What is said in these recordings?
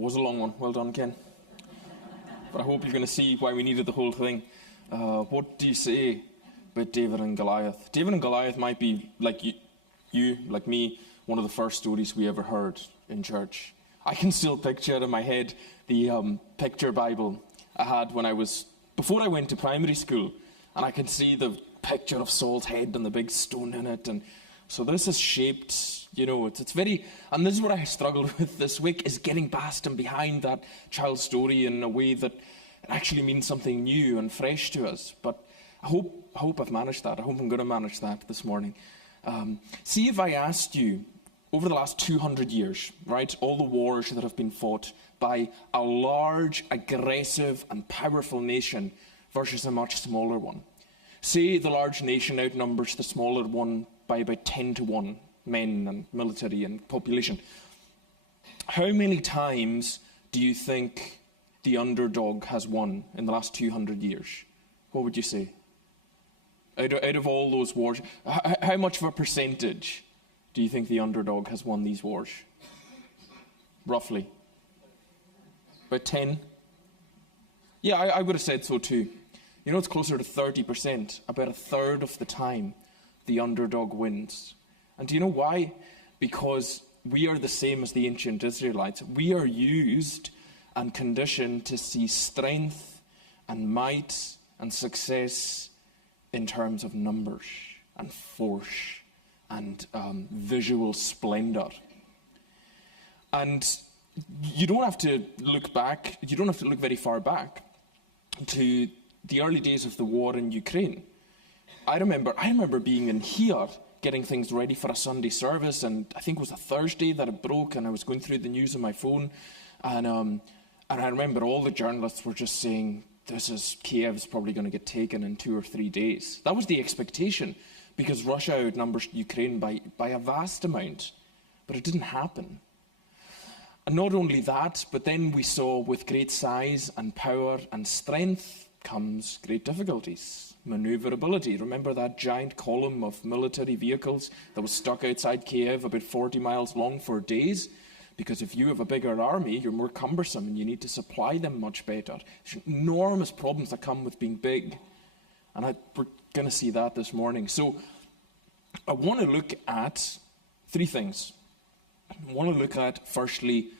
was a long one. Well done, Ken. But I hope you're going to see why we needed the whole thing. What do you say about David and Goliath? David and Goliath might be, like you, like me, one of the first stories we ever heard in church. I can still picture in my head the picture Bible I had before I went to primary school. And I can see the picture of Saul's head and the big stone in it. And so this is shaped, it's very, and this is what I struggled with this week, is getting past and behind that child's story in a way that it actually means something new and fresh to us. But I hope I've managed that. I hope I'm going to manage that this morning. See if I asked you, over the last 200 years, right, all the wars that have been fought by a large, aggressive and powerful nation versus a much smaller one. Say the large nation outnumbers the smaller one by about 10 to 1, men and military and population. How many times do you think the underdog has won in the last 200 years? What would you say? Out of all those wars, how much of a percentage do you think the underdog has won these wars? Roughly. About 10? Yeah, I would have said so too. It's closer to 30%. About a third of the time, the underdog wins. And do you know why? Because we are the same as the ancient Israelites. We are used and conditioned to see strength and might and success in terms of numbers and force and visual splendor. And you don't have to look back, you don't have to look very far back to the early days of the war in Ukraine. I remember being in here, getting things ready for a Sunday service, and I think it was a Thursday that it broke, and I was going through the news on my phone, and I remember all the journalists were just saying, Kiev's probably going to get taken in 2 or 3 days. That was the expectation, because Russia outnumbers Ukraine by a vast amount, but it didn't happen. And not only that, but then we saw with great size and power and strength comes great difficulties. Maneuverability. Remember that giant column of military vehicles that was stuck outside Kiev, about 40 miles long, for days? Because if you have a bigger army, you're more cumbersome and you need to supply them much better. There's enormous problems that come with being big. And we're going to see that this morning. So I want to look at 3 things. I want to look at, firstly,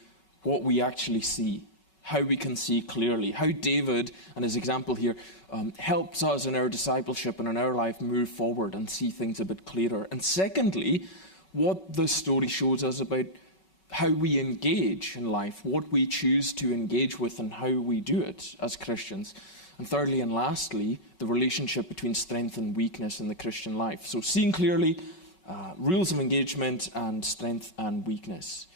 what we actually see, how we can see clearly, how David and his example here helps us in our discipleship and in our life move forward and see things a bit clearer. And secondly, what this story shows us about how we engage in life, what we choose to engage with and how we do it as Christians. And thirdly and lastly, the relationship between strength and weakness in the Christian life. So seeing clearly, rules of engagement and strength and weakness.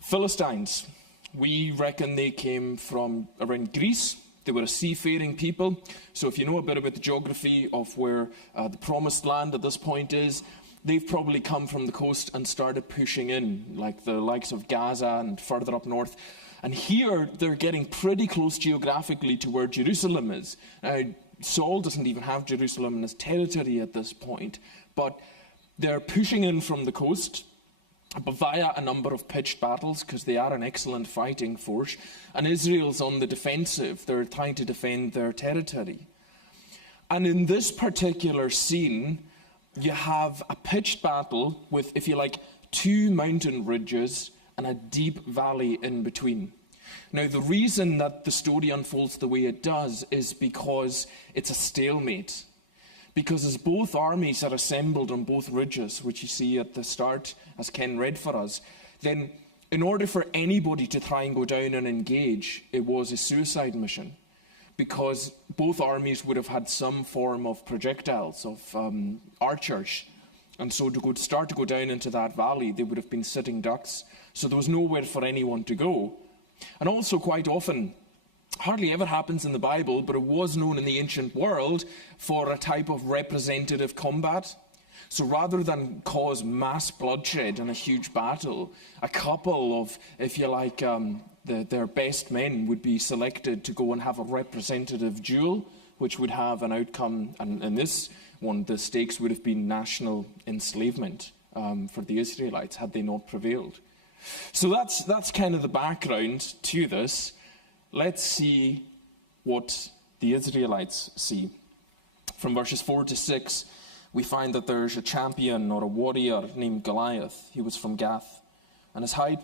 Philistines. We reckon they came from around Greece. They were a seafaring people. So if you know a bit about the geography of where the promised land at this point is, they've probably come from the coast and started pushing in, like the likes of Gaza and further up north. And here, they're getting pretty close geographically to where Jerusalem is. Now, Saul doesn't even have Jerusalem in his territory at this point, but they're pushing in from the coast, but via a number of pitched battles, because they are an excellent fighting force, and Israel's on the defensive. They're trying to defend their territory. And in this particular scene, you have a pitched battle with, if you like, 2 mountain ridges and a deep valley in between. Now, the reason that the story unfolds the way it does is because it's a stalemate. Because as both armies are assembled on both ridges, which you see at the start, as Ken read for us, then in order for anybody to try and go down and engage, it was a suicide mission. Because both armies would have had some form of projectiles, of archers. And so to start to go down into that valley, they would have been sitting ducks. So there was nowhere for anyone to go. And also quite often, hardly ever happens in the Bible, but it was known in the ancient world for a type of representative combat. So rather than cause mass bloodshed in a huge battle, a couple of, if you like, their best men would be selected to go and have a representative duel, which would have an outcome, and in this one, the stakes would have been national enslavement for the Israelites had they not prevailed. So that's kind of the background to this. Let's see what the Israelites see. From verses 4 to 6, we find that there's a champion or a warrior named Goliath. He was from Gath. And his height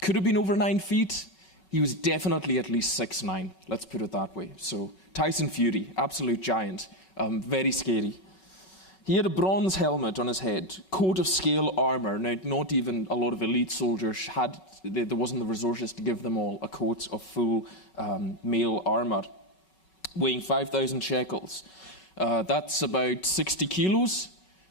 could have been over 9 feet. He was definitely at least 6'9", let's put it that way. So Tyson Fury, absolute giant, very scary. He had a bronze helmet on his head, coat of scale armor. Now, not even a lot of elite soldiers there wasn't the resources to give them all a coat of full mail armor, weighing 5,000 shekels. That's about 60 kilos,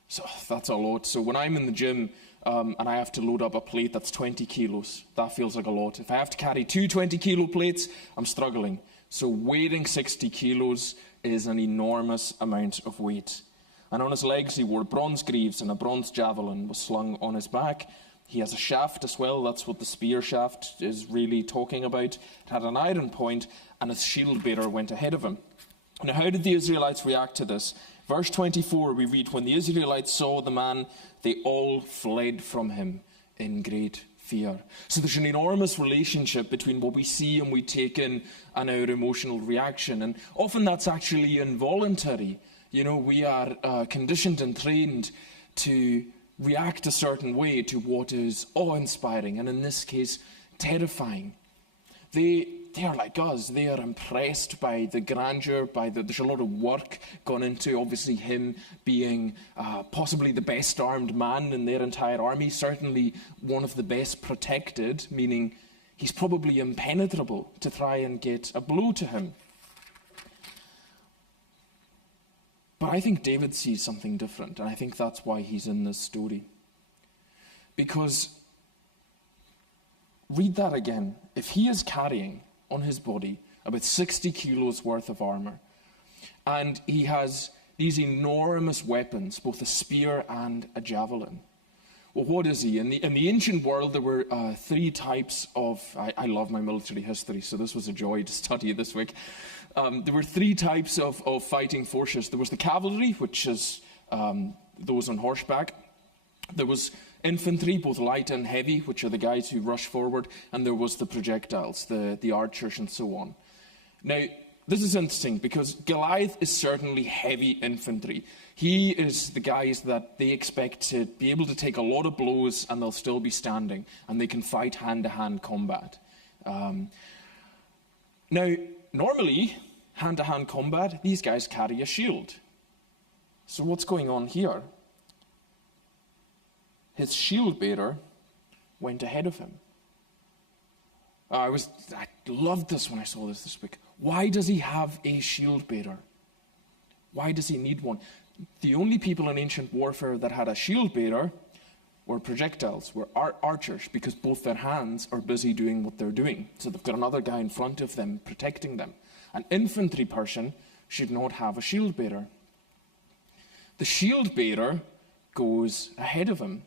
so that's a lot. So when I'm in the gym and I have to load up a plate that's 20 kilos, that feels like a lot. If I have to carry 2 20-kilo plates, I'm struggling. So weighing 60 kilos is an enormous amount of weight. And on his legs he wore bronze greaves, and a bronze javelin was slung on his back. He has a shaft as well. That's what the spear shaft is really talking about. It had an iron point, and his shield bearer went ahead of him. Now, how did the Israelites react to this? Verse 24, we read, when the Israelites saw the man, they all fled from him in great fear. So there's an enormous relationship between what we see and we take in and our emotional reaction. And often that's actually involuntary. You know, we are conditioned and trained to react a certain way to what is awe-inspiring, and in this case, terrifying. They are like us. They are impressed by the grandeur, there's a lot of work gone into, obviously, him being possibly the best armed man in their entire army, certainly one of the best protected, meaning he's probably impenetrable to try and get a blow to him. But I think David sees something different, and I think that's why he's in this story. Because, read that again, if he is carrying on his body about 60 kilos worth of armor, and he has these enormous weapons, both a spear and a javelin, well, what is he? In the ancient world, there were 3 types of... I love my military history, so this was a joy to study this week. There were 3 types of fighting forces. There was the cavalry, which is those on horseback. There was infantry, both light and heavy, which are the guys who rush forward. And there was the projectiles, the archers and so on. Now, this is interesting because Goliath is certainly heavy infantry. He is the guys that they expect to be able to take a lot of blows and they'll still be standing. And they can fight hand-to-hand combat. Now, normally, hand-to-hand combat, these guys carry a shield. So what's going on here? His shield bearer went ahead of him. I loved this when I saw this week. Why does he have a shield bearer? Why does he need one? The only people in ancient warfare that had a shield bearer were projectiles, were archers, because both their hands are busy doing what they're doing. So they've got another guy in front of them protecting them. An infantry person should not have a shield bearer. The shield bearer goes ahead of him.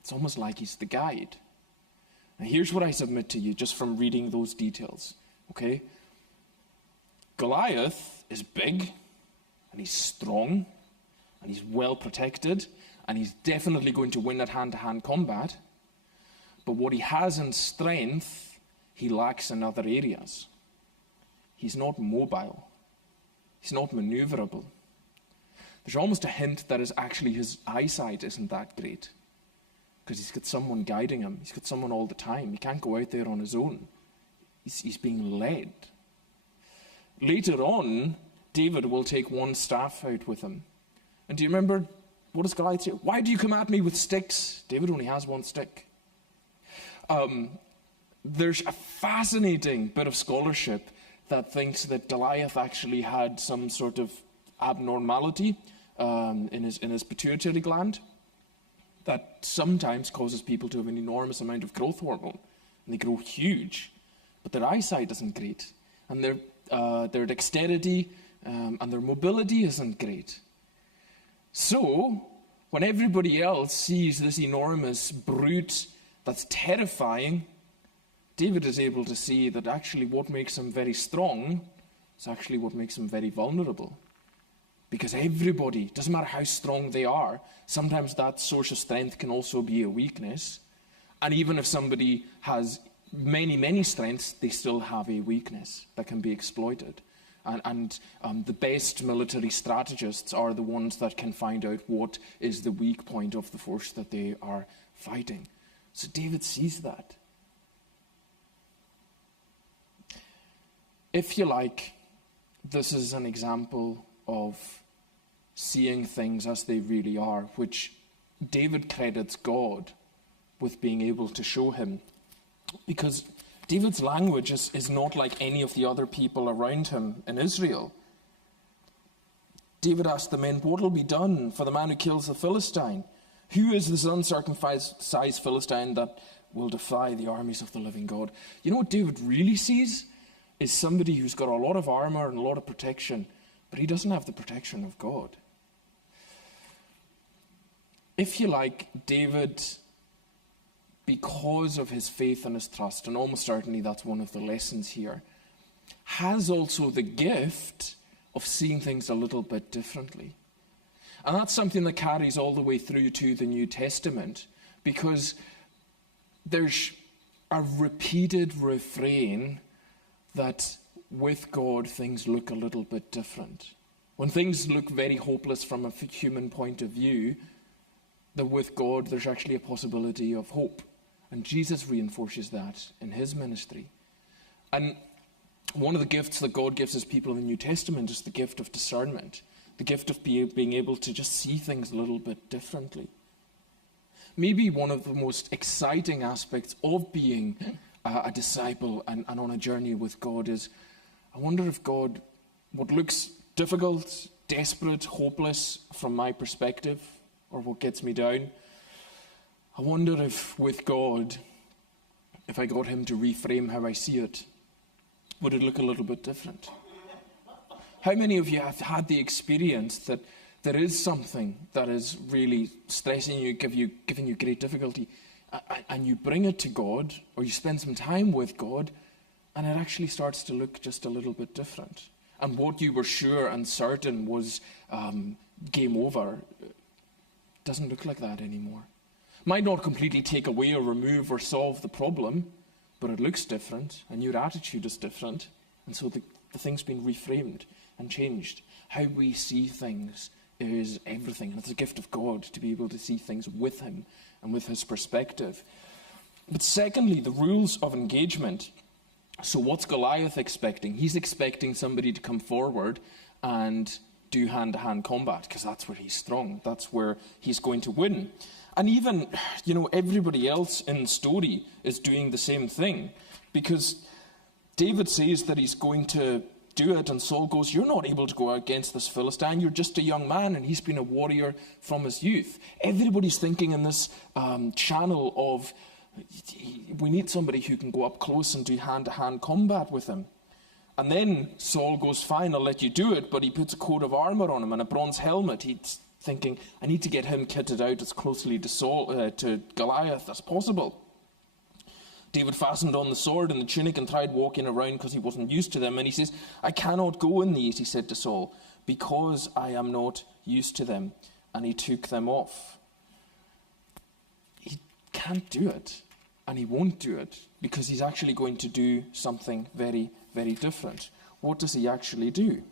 It's almost like he's the guide. Now here's what I submit to you just from reading those details, okay? Goliath is big, and he's strong, and he's well protected, and he's definitely going to win at hand-to-hand combat. But what he has in strength, he lacks in other areas. He's not mobile. He's not maneuverable. There's almost a hint that his eyesight isn't that great. Because he's got someone guiding him. He's got someone all the time. He can't go out there on his own. He's being led. Later on, David will take one staff out with him. And do you remember, what does Goliath say? Why do you come at me with sticks? David only has one stick. There's a fascinating bit of scholarship that thinks that Goliath actually had some sort of abnormality in his pituitary gland that sometimes causes people to have an enormous amount of growth hormone, and they grow huge, but their eyesight isn't great, and their dexterity and their mobility isn't great. So, when everybody else sees this enormous brute that's terrifying, David is able to see that actually what makes him very strong is actually what makes him very vulnerable. Because everybody, doesn't matter how strong they are, sometimes that source of strength can also be a weakness. And even if somebody has many, many strengths, they still have a weakness that can be exploited. And the best military strategists are the ones that can find out what is the weak point of the force that they are fighting. So David sees that. If you like, this is an example of seeing things as they really are, which David credits God with being able to show him. Because David's language is not like any of the other people around him in Israel. David asked the men, what will be done for the man who kills the Philistine? Who is this uncircumcised Philistine that will defy the armies of the living God? You know what David really sees? Is somebody who's got a lot of armor and a lot of protection, but he doesn't have the protection of God. If you like, David, because of his faith and his trust, and almost certainly that's one of the lessons here, has also the gift of seeing things a little bit differently. And that's something that carries all the way through to the New Testament, because there's a repeated refrain that with God things look a little bit different. When things look very hopeless from a human point of view, that with God there's actually a possibility of hope. And Jesus reinforces that in his ministry. And one of the gifts that God gives his people in the New Testament is the gift of discernment, the gift of being able to just see things a little bit differently. Maybe one of the most exciting aspects of being a disciple and on a journey with God is, I wonder if God, what looks difficult, desperate, hopeless from my perspective, or what gets me down, I wonder if with God, if I got him to reframe how I see it, would it look a little bit different? How many of you have had the experience that there is something that is really stressing you, giving you great difficulty, and you bring it to God, or you spend some time with God, and it actually starts to look just a little bit different. And what you were sure and certain was game over doesn't look like that anymore. Might not completely take away or remove or solve the problem, but it looks different, and your attitude is different, and so the thing's been reframed and changed. How we see things is everything, and it's a gift of God to be able to see things with him and with his perspective. But secondly, the rules of engagement. So what's Goliath expecting? He's expecting somebody to come forward and do hand-to-hand combat, because that's where he's strong. That's where he's going to win. And even, everybody else in the story is doing the same thing, because David says that he's going to do it, and Saul goes, you're not able to go against this Philistine, you're just a young man, and he's been a warrior from his youth. Everybody's thinking in this channel of, we need somebody who can go up close and do hand-to-hand combat with him. And then Saul goes, fine, I'll let you do it, but he puts a coat of armor on him and a bronze helmet. He's thinking, I need to get him kitted out as closely to Goliath as possible. David fastened on the sword and the tunic and tried walking around because he wasn't used to them. And he says, I cannot go in these, he said to Saul, because I am not used to them. And he took them off. He can't do it, and he won't do it, because he's actually going to do something very, very different. What does he actually do?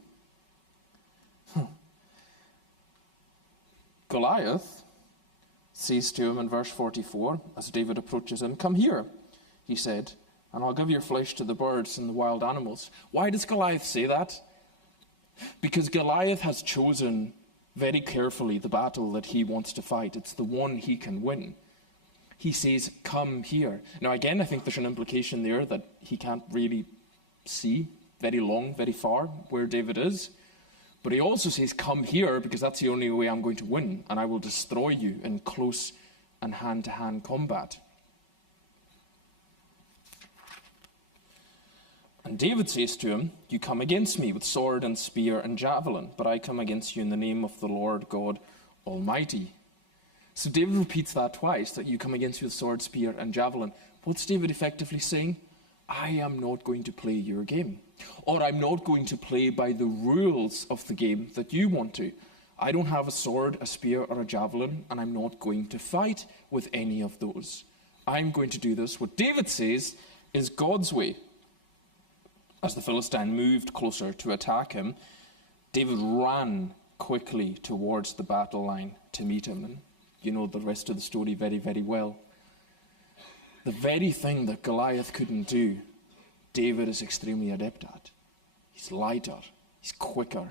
Goliath says to him in verse 44, as David approaches him, come here, he said, and I'll give your flesh to the birds and the wild animals. Why does Goliath say that? Because Goliath has chosen very carefully the battle that he wants to fight. It's the one he can win. He says, come here. Now again, I think there's an implication there that he can't really see very long, very far where David is. But he also says, come here, because that's the only way I'm going to win, and I will destroy you in close and hand-to-hand combat. And David says to him, you come against me with sword and spear and javelin, but I come against you in the name of the Lord God Almighty. So David repeats that twice, that you come against me with sword, spear and javelin. What's David effectively saying? I am not going to play your game. Or I'm not going to play by the rules of the game that you want to. I don't have a sword, a spear, or a javelin, and I'm not going to fight with any of those. I'm going to do this, what David says, is God's way. As the Philistine moved closer to attack him, David ran quickly towards the battle line to meet him. And you know the rest of the story very, very well. The very thing that Goliath couldn't do, David is extremely adept at. He's lighter, he's quicker.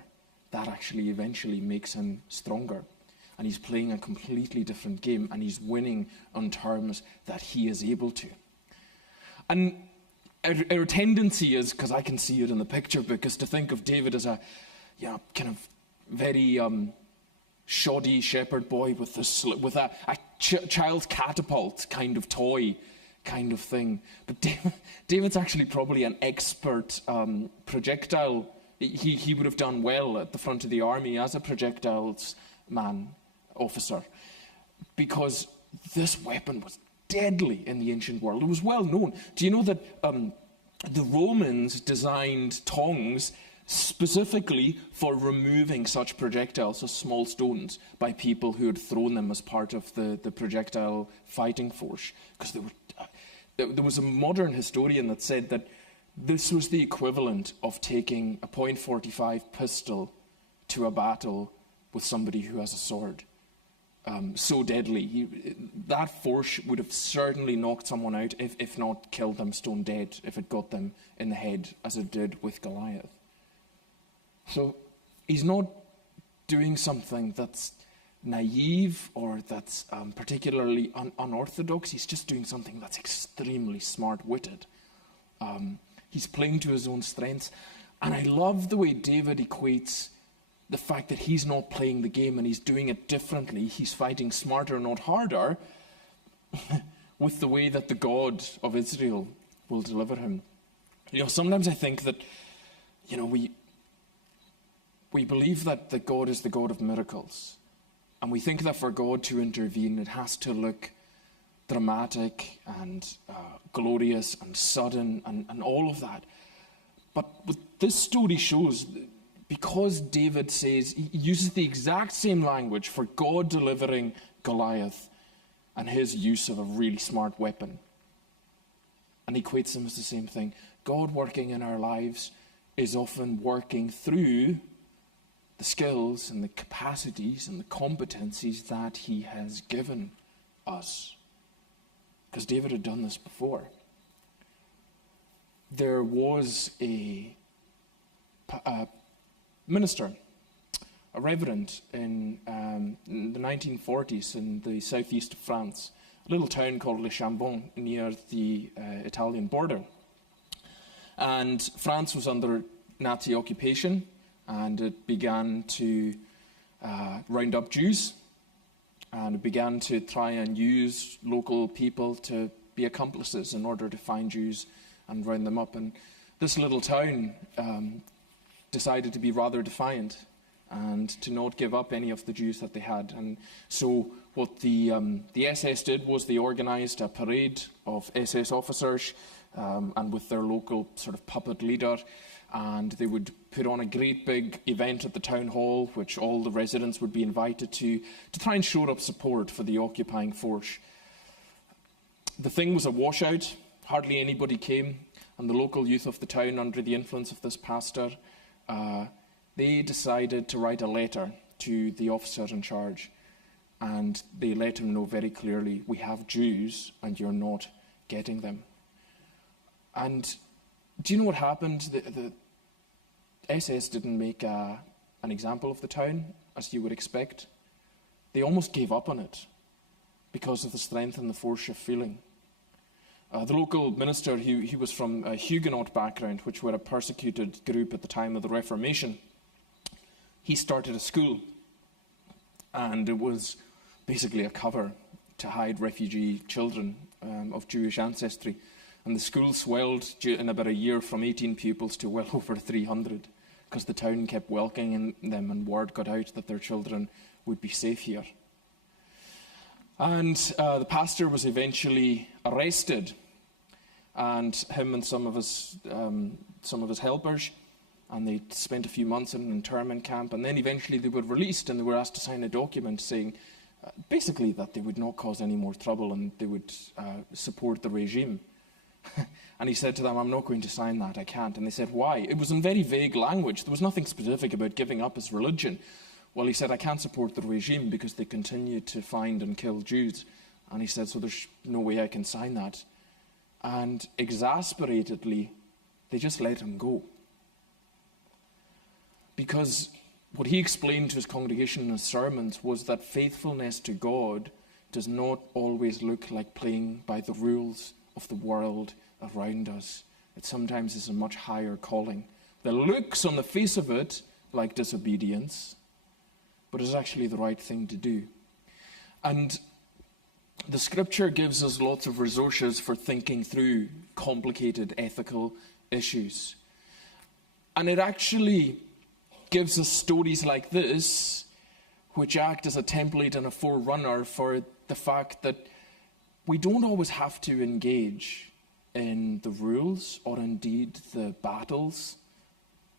That actually eventually makes him stronger. And he's playing a completely different game, and he's winning on terms that he is able to. And our tendency is, because I can see it in the picture book, is to think of David as a kind of very shoddy shepherd boy with a child's catapult kind of toy kind of thing. But David's actually probably an expert projectile. He would have done well at the front of the army as a projectiles officer, because this weapon was deadly in the ancient world. It was well known. Do you know that the Romans designed tongs specifically for removing such projectiles as small stones by people who had thrown them as part of the projectile fighting force? Because there was a modern historian that said that this was the equivalent of taking a .45 pistol to a battle with somebody who has a sword. So deadly. That force would have certainly knocked someone out, if not killed them stone dead, if it got them in the head, as it did with Goliath. So he's not doing something that's naive or that's particularly unorthodox. He's just doing something that's extremely smart-witted. He's playing to his own strengths. And I love the way David equates the fact that he's not playing the game and he's doing it differently. He's fighting smarter, not harder, with the way that the God of Israel will deliver him. Sometimes I think that, we believe that God is the God of miracles. And we think that for God to intervene, it has to look dramatic and glorious and sudden and all of that. But what this story shows, because David says, he uses the exact same language for God delivering Goliath and his use of a really smart weapon, and equates them as the same thing. God working in our lives is often working through the skills and the capacities and the competencies that he has given us. Because David had done this before. There was a minister, a reverend in the 1940s in the southeast of France, a little town called Le Chambon near the Italian border. And France was under Nazi occupation, and it began to round up Jews, and it began to try and use local people to be accomplices in order to find Jews and round them up. And this little town decided to be rather defiant and to not give up any of the Jews that they had. And so what the SS did was they organized a parade of SS officers and with their local sort of puppet leader, and they would put on a great big event at the town hall, which all the residents would be invited to try and shore up support for the occupying force. The thing was a washout. Hardly anybody came, and the local youth of the town, under the influence of this pastor, they decided to write a letter to the officer in charge, and they let him know very clearly, we have Jews and you're not getting them. And do you know what happened? The SS didn't make an example of the town, as you would expect. They almost gave up on it because of the strength and the force of feeling. The local minister, he was from a Huguenot background, which were a persecuted group at the time of the Reformation. He started a school, and it was basically a cover to hide refugee children of Jewish ancestry. And the school swelled in about a year from 18 pupils to well over 300, because the town kept welcoming them, and word got out that their children would be safe here. And the pastor was eventually arrested, and him and some of his helpers, and they spent a few months in an internment camp, and then eventually they were released, and they were asked to sign a document saying basically that they would not cause any more trouble and they would support the regime. And he said to them, "I'm not going to sign that, I can't." And they said, "Why?" It was in very vague language. There was nothing specific about giving up his religion. Well, he said, "I can't support the regime because they continue to find and kill Jews." And he said, "So there's no way I can sign that." And exasperatedly, they just let him go. Because what he explained to his congregation in his sermons was that faithfulness to God does not always look like playing by the rules of the world around us. It sometimes is a much higher calling that looks on the face of it like disobedience, but is actually the right thing to do. And the scripture gives us lots of resources for thinking through complicated ethical issues. And it actually gives us stories like this, which act as a template and a forerunner for the fact that we don't always have to engage in the rules or indeed the battles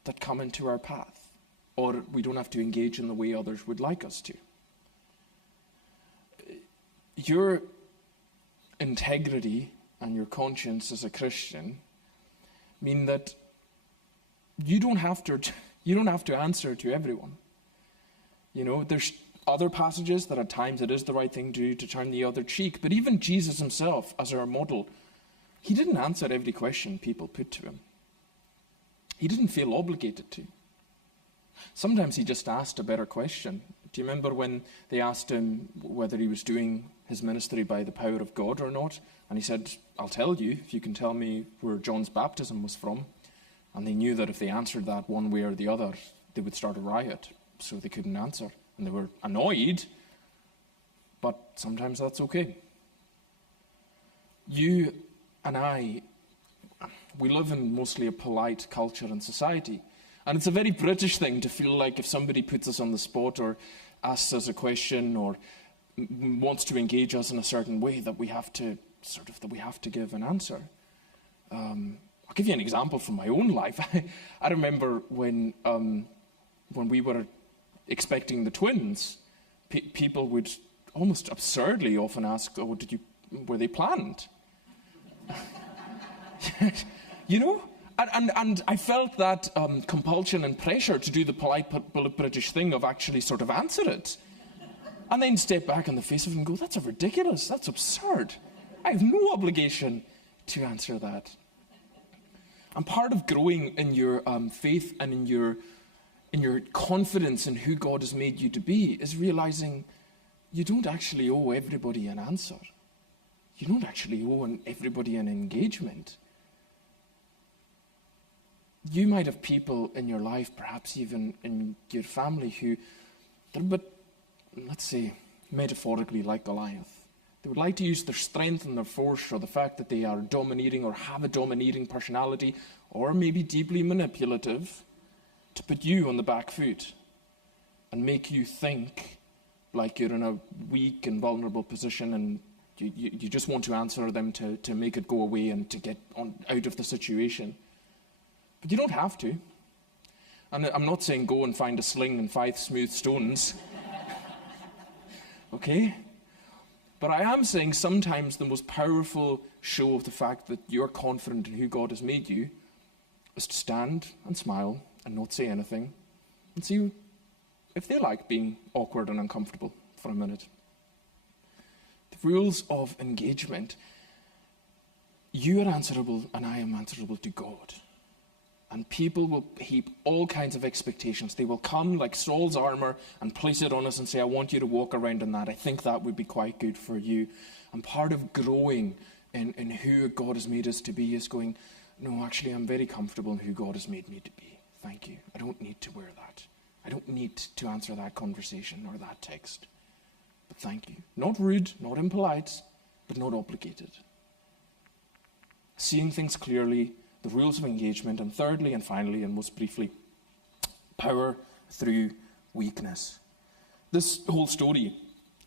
that come into our path, or we don't have to engage in the way others would like us to. Your integrity and your conscience as a Christian mean that you don't have to answer to everyone. You know, there's other passages that at times it is the right thing to do to turn the other cheek, but even Jesus himself, as our model, he didn't answer every question people put to him. He didn't feel obligated to. Sometimes he just asked a better question. Do you remember when they asked him whether he was doing his ministry by the power of God or not? And he said, "I'll tell you if you can tell me where John's baptism was from." And they knew that if they answered that one way or the other, they would start a riot, so they couldn't answer. And they were annoyed, but sometimes that's okay. You and I, we live in mostly a polite culture and society. And it's a very British thing to feel like if somebody puts us on the spot or asks us a question or wants to engage us in a certain way, that we have to give an answer. I'll give you an example from my own life. I remember when we were expecting the twins, people would almost absurdly often ask, "Oh, were they planned?" You know? And I felt that compulsion and pressure to do the polite British thing of actually sort of answer it. And then step back in the face of it and go, "That's ridiculous, that's absurd. I have no obligation to answer that." And part of growing in your faith and in your confidence in who God has made you to be is realizing you don't actually owe everybody an answer. You don't actually owe everybody an engagement. You might have people in your life, perhaps even in your family, who they're a bit, let's say, metaphorically like Goliath. They would like to use their strength and their force, or the fact that they are dominating or have a dominating personality, or maybe deeply manipulative, to put you on the back foot and make you think like you're in a weak and vulnerable position, and you just want to answer them to make it go away and to get out of the situation. But you don't have to. And I'm not saying go and find a sling and 5 smooth stones. Okay? But I am saying sometimes the most powerful show of the fact that you're confident in who God has made you is to stand and smile and not say anything and see if they like being awkward and uncomfortable for a minute. The rules of engagement. You are answerable and I am answerable to God. And people will heap all kinds of expectations. They will come like Saul's armor and place it on us and say, "I want you to walk around in that. I think that would be quite good for you." And part of growing in who God has made us to be is going, "No, actually, I'm very comfortable in who God has made me to be. Thank you. I don't need to wear that. I don't need to answer that conversation or that text. But thank you." Not rude, not impolite, but not obligated. Seeing things clearly, the rules of engagement, and thirdly and finally and most briefly, power through weakness. This whole story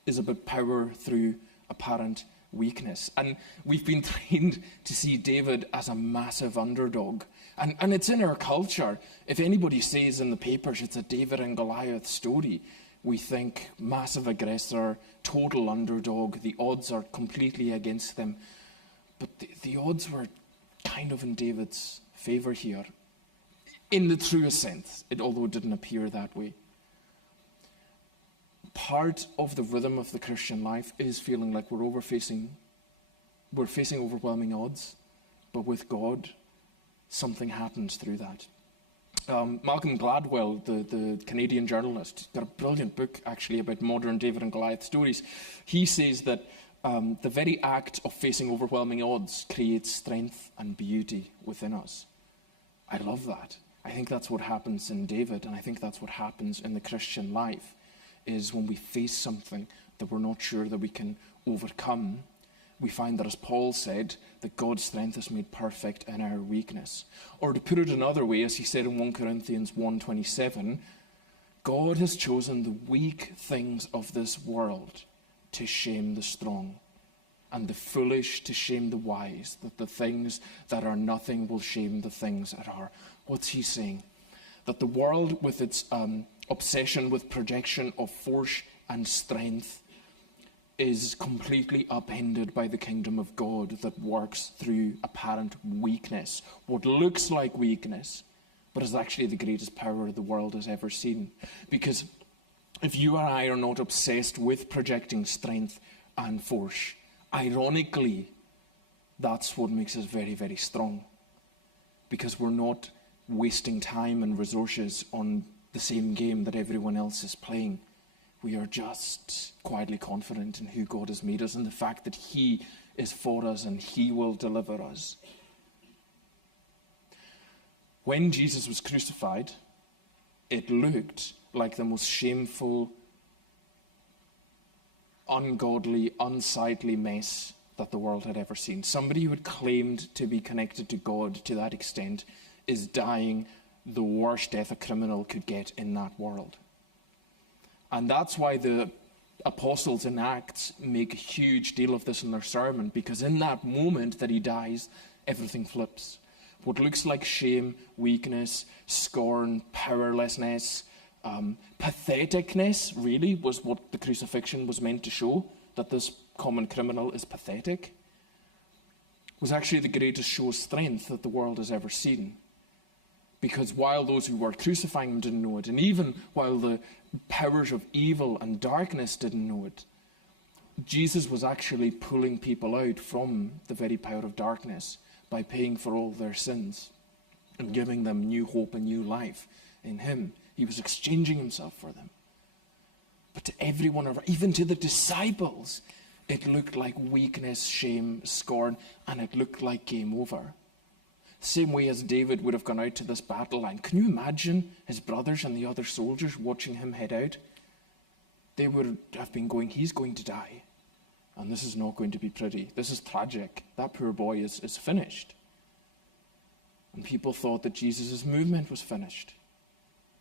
is about power through apparent weakness. And we've been trained to see David as a massive underdog. And it's in our culture. If anybody says in the papers it's a David and Goliath story, we think massive aggressor, total underdog, the odds are completely against them. But the odds were kind of in David's favor here, in the truest sense, although it didn't appear that way. Part of the rhythm of the Christian life is feeling like we're facing overwhelming odds, but with God, something happens through that. Malcolm Gladwell, the Canadian journalist, got a brilliant book actually about modern David and Goliath stories. He says that the very act of facing overwhelming odds creates strength and beauty within us. I love that. I think that's what happens in David, and I think that's what happens in the Christian life, is when we face something that we're not sure that we can overcome, we find that, as Paul said, that God's strength is made perfect in our weakness. Or to put it another way, as he said in 1 Corinthians 1:27, God has chosen the weak things of this world to shame the strong, and the foolish to shame the wise, that the things that are nothing will shame the things that are. What's he saying? That the world, with its obsession with projection of force and strength, is completely upended by the kingdom of God that works through apparent weakness. What looks like weakness, but is actually the greatest power the world has ever seen. Because if you or I are not obsessed with projecting strength and force, ironically, that's what makes us very, very strong. Because we're not wasting time and resources on the same game that everyone else is playing. We are just quietly confident in who God has made us and the fact that he is for us and he will deliver us. When Jesus was crucified, it looked like the most shameful, ungodly, unsightly mess that the world had ever seen. Somebody who had claimed to be connected to God to that extent is dying the worst death a criminal could get in that world. And that's why the apostles in Acts make a huge deal of this in their sermon, because in that moment that he dies, everything flips. What looks like shame, weakness, scorn, powerlessness, patheticness, really, was what the crucifixion was meant to show, that this common criminal is pathetic, was actually the greatest show of strength that the world has ever seen. Because while those who were crucifying him didn't know it, and even while the powers of evil and darkness didn't know it, Jesus was actually pulling people out from the very power of darkness by paying for all their sins and giving them new hope and new life in him. He was exchanging himself for them. But to everyone, even to the disciples, it looked like weakness, shame, scorn, and it looked like game over. Same way as David would have gone out to this battle line. Can you imagine his brothers and the other soldiers watching him head out? They would have been going, he's going to die. And this is not going to be pretty. This is tragic. That poor boy is finished. And people thought that Jesus' movement was finished.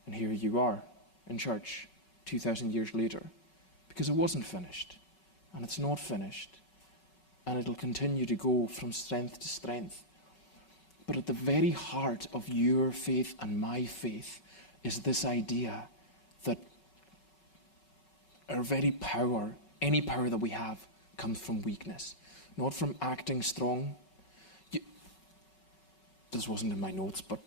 And here you are in church 2,000 years later. Because it wasn't finished. And it's not finished. And it'll continue to go from strength to strength. But at the very heart of your faith and my faith is this idea that our very power, any power that we have, comes from weakness, not from acting strong. This wasn't in my notes, but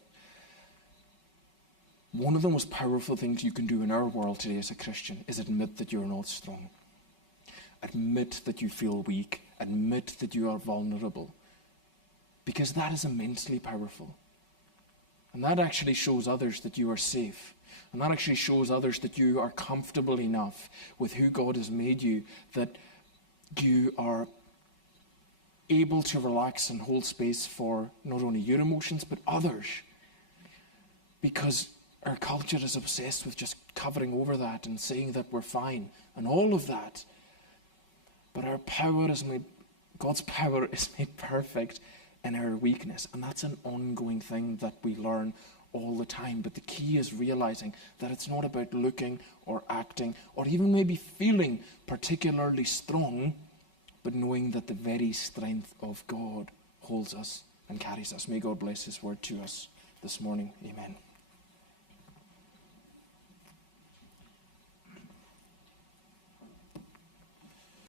one of the most powerful things you can do in our world today as a Christian is admit that you're not strong. Admit that you feel weak. Admit that you are vulnerable. Because that is immensely powerful. And that actually shows others that you are safe. And that actually shows others that you are comfortable enough with who God has made you, that you are able to relax and hold space for not only your emotions, but others. Because our culture is obsessed with just covering over that and saying that we're fine and all of that. But God's power is made perfect in our weakness. And that's an ongoing thing that we learn all the time. But the key is realizing that it's not about looking or acting or even maybe feeling particularly strong, but knowing that the very strength of God holds us and carries us. May God bless his word to us this morning. Amen.